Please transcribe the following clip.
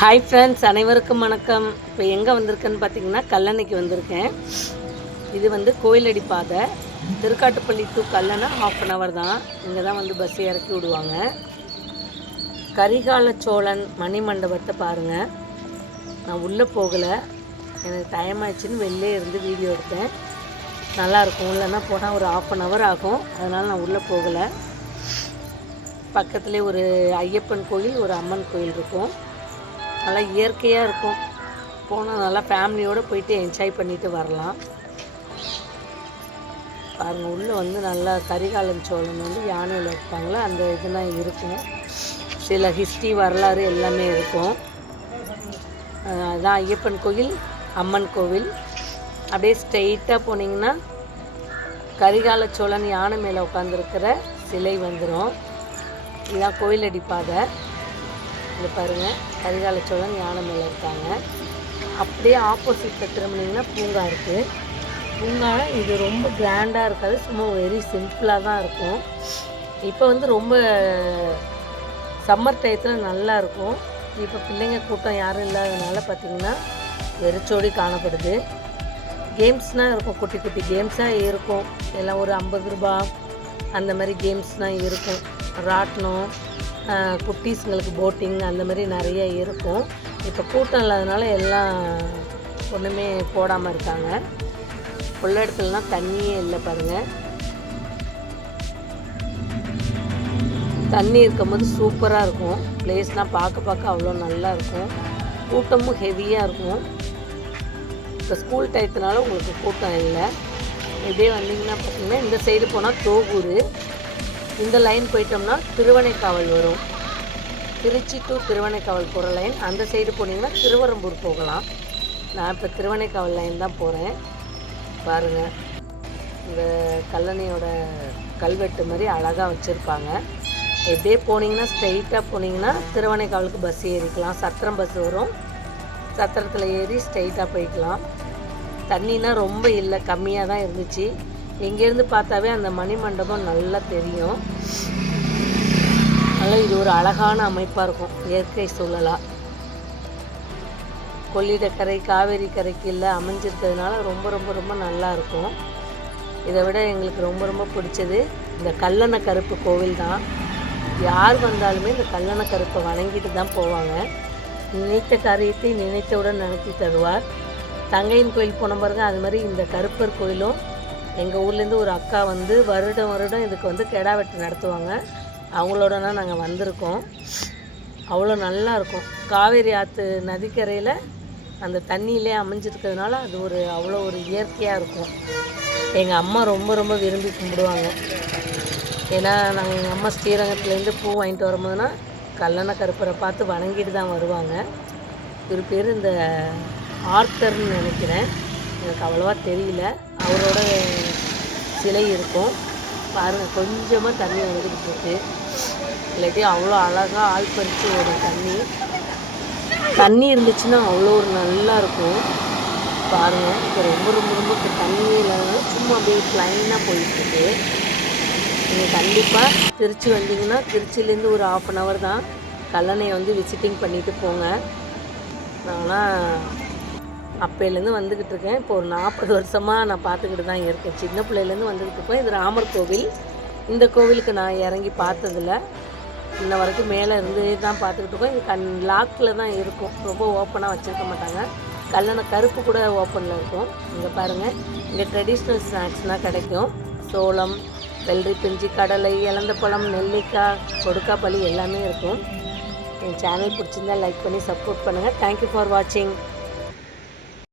Hi friends, அனைவருக்கும் வணக்கம். இப்போ எங்கே வந்திருக்கேன்னு பார்த்தீங்கன்னா கல்லணைக்கு வந்திருக்கேன். இது வந்து கோயிலடி பாதை. திருக்காட்டுப்பள்ளி டு கல்லணை 1/2 hour தான். இங்கே தான் வந்து பஸ் இறக்கி விடுவாங்க. கரிகால சோழன் மணிமண்டபத்தை பாருங்கள். நான் உள்ளே போகலை, எனக்கு டைம் ஆயிடுச்சுன்னு வெளிலே இருந்து வீடியோ எடுத்தேன். நல்லாயிருக்கும். இல்லைன்னா போனால் ஒரு 1/2 hour ஆகும். அதனால் நான் உள்ளே போகலை. பக்கத்துலேயே ஒரு ஐயப்பன் கோயில், ஒரு அம்மன் கோயில் இருக்கும். நல்லா இயற்கையாக இருக்கும். போனால் நல்லா ஃபேமிலியோடு போயிட்டு என்ஜாய் பண்ணிவிட்டு வரலாம். பாருங்கள், உள்ளே வந்து நல்லா கரிகாலன் சோழன் வந்து யானையில் இருப்பாங்களே அந்த இதெல்லாம் இருக்கும். சில ஹிஸ்ட்ரி வரலாறு எல்லாமே இருக்கும். அதான் ஐயப்பன் கோயில், அம்மன் கோவில். அப்படியே ஸ்ட்ரெயிட்டாக போனீங்கன்னா கரிகால சோழன் யானை மேலே உட்காந்துருக்கிற சிலை வந்துடும். இதுதான் கோயிலடி பாதை. இது பாருங்கள், கரிகால சோழன் யானை மேலே இருக்காங்க. அப்படியே ஆப்போசிட்டில் திரும்பினீங்கன்னா பூங்கா இருக்குது. பூங்காவில் இது ரொம்ப கிராண்டாக இருக்காது, சும்மா வெரி சிம்பிளாக தான் இருக்கும். இப்போ வந்து ரொம்ப சம்மர் டயத்தில் நல்லாயிருக்கும். இப்போ பிள்ளைங்க கூட்டம் யாரும் இல்லாததுனால பார்த்திங்கன்னா வெறிச்சோடி காணப்படுது. கேம்ஸ்னால் இருக்கும், குட்டி குட்டி கேம்ஸாக இருக்கும். எல்லாம் ஒரு 50 ரூபாய் அந்த மாதிரி கேம்ஸ்னால் இருக்கும். ராட்டினம், குட்டீஸுங்களுக்கு போட்டிங் அந்த மாதிரி நிறைய இருக்கும். இப்போ கூட்டம் இல்லாதனால எல்லாம் ஒன்றுமே போடாமல் இருக்காங்க. உள்ள இடத்துலலாம் தண்ணியே இல்லை பாருங்கள். தண்ணி இருக்கும்போது சூப்பராக இருக்கும். பிளேஸ்லாம் பார்க்க அவ்வளோ நல்லா இருக்கும். கூட்டமும் ஹெவியாக இருக்கும். இப்போ ஸ்கூல் டயத்துனால உங்களுக்கு கூட்டம் இல்லை. இதே வந்தீங்கன்னா பார்த்திங்கன்னா இந்த சைடு போனால் தோகூர், இந்த லைன் போயிட்டோம்னா திருவனைக்காவல் வரும். திருச்சி டு திருவனைக்காவல் போகிற லைன். அந்த சைடு போனீங்கன்னா திருவரம்பூர் போகலாம். நான் இப்போ திருவனைக்காவல் லைன் தான் போகிறேன். பாருங்கள், இந்த கல்லணையோட கல்வெட்டு மாதிரி அழகாக வச்சுருப்பாங்க. எப்படியே போனீங்கன்னா ஸ்ட்ரைட்டாக போனீங்கன்னா திருவனைக்காவலுக்கு பஸ் ஏறிக்கலாம். சத்திரம் பஸ் வரும். சத்திரத்தில் ஏறி ஸ்ட்ரைட்டாக போய்க்கலாம். தண்ணினா ரொம்ப இல்லை, கம்மியாக தான் இருந்துச்சு. இங்கேருந்து பார்த்தாவே அந்த மணிமண்டபம் நல்லா தெரியும். அதனால் இது ஒரு அழகான அமைப்பாக இருக்கும். இயற்கை சூழலாக கொள்ளிடக்கரை காவேரி கரைக்கு அமைஞ்சிருக்கிறதுனால ரொம்ப ரொம்ப ரொம்ப நல்லாயிருக்கும். இதை விட எங்களுக்கு ரொம்ப ரொம்ப பிடிச்சது இந்த கல்லணை கருப்பு கோவில் தான். யார் வந்தாலுமே இந்த கல்லணை கருப்பை வணங்கிட்டு தான் போவாங்க. நினைத்த காரியத்தை நினைத்தவுடன் நடத்தி தருவார். தங்கையின் கோயில் போன பாருங்க, அது மாதிரி இந்த கருப்பர் கோயிலும் எங்கள் ஊர்லேருந்து ஒரு அக்கா வந்து வருடம் இதுக்கு வந்து கெடா வெட்டு நடத்துவாங்க. அவங்களோடனா நாங்கள் வந்திருக்கோம். அவ்வளோ நல்லாயிருக்கும். காவேரி ஆற்று நதிக்கரையில் அந்த தண்ணியிலே அமைஞ்சிருக்கிறதுனால அது ஒரு அவ்வளோ ஒரு இயற்கையாக இருக்கும். எங்கள் அம்மா ரொம்ப ரொம்ப விரும்பி கும்பிடுவாங்க. ஏன்னா நாங்கள் எங்கள் அம்மா ஸ்ரீரங்கத்துலேருந்து பூ வாங்கிட்டு வரும்போதுனா கல்லணை கருப்பரை பார்த்து வணங்கிட்டு தான் வருவாங்க. ஒரு பேர் இந்த ஆர்த்தர்னு நினைக்கிறேன், எனக்கு அவ்வளோவா தெரியல. அவரோட சிலை இருக்கும். பாருங்கள், கொஞ்சமாக தண்ணி வந்துக்கிட்டு இருக்கு. இல்லாட்டி அவ்வளோ அழகாக ஆள் பறித்து ஓடும் தண்ணி இருந்துச்சுன்னா அவ்வளோ ஒரு நல்லா இருக்கும். பாருங்கள், இப்போ ரொம்ப ரொம்ப ரொம்ப தண்ணி இல்லாதனால சும்மா அப்படியே ப்ளைனாக போயிட்டுருக்கு. நீங்கள் கண்டிப்பாக திருச்சி வந்தீங்கன்னா திருச்சியிலேருந்து ஒரு 1/2 hour தான். கல்லணையை வந்து விசிட்டிங் பண்ணிவிட்டு போங்க. நான்லாம் அப்போலேருந்து வந்துக்கிட்டு இருக்கேன். இப்போ ஒரு 40 வருஷமாக நான் பார்த்துக்கிட்டு தான் இருக்கேன். சின்ன பிள்ளையிலேருந்து வந்துக்கிட்டு இருக்கேன். இது ராமர் கோவில். இந்த கோவிலுக்கு நான் இறங்கி பார்த்ததில்ல. இன்ன வரைக்கும் மேலே இருந்து தான் பார்த்துக்கிட்டு இருக்கோம். இது லாக்கில் தான் இருக்கும், ரொம்ப ஓப்பனாக வச்சுருக்க மாட்டாங்க. கல்லணை கருப்பு கூட ஓப்பனில் இருக்கும். இங்கே பாருங்கள், இங்கே ட்ரெடிஷ்னல் ஸ்நாக்ஸ்னால் கிடைக்கும். சோளம், வெள்ளரி பிஞ்சு, கடலை, இலந்த பழம், நெல்லிக்காய், கொடுக்காப்பள்ளி எல்லாமே இருக்கும். என் சேனல் பிடிச்சிருந்தால் லைக் பண்ணி சப்போர்ட் பண்ணுங்கள். தேங்க்யூ ஃபார் வாட்சிங்.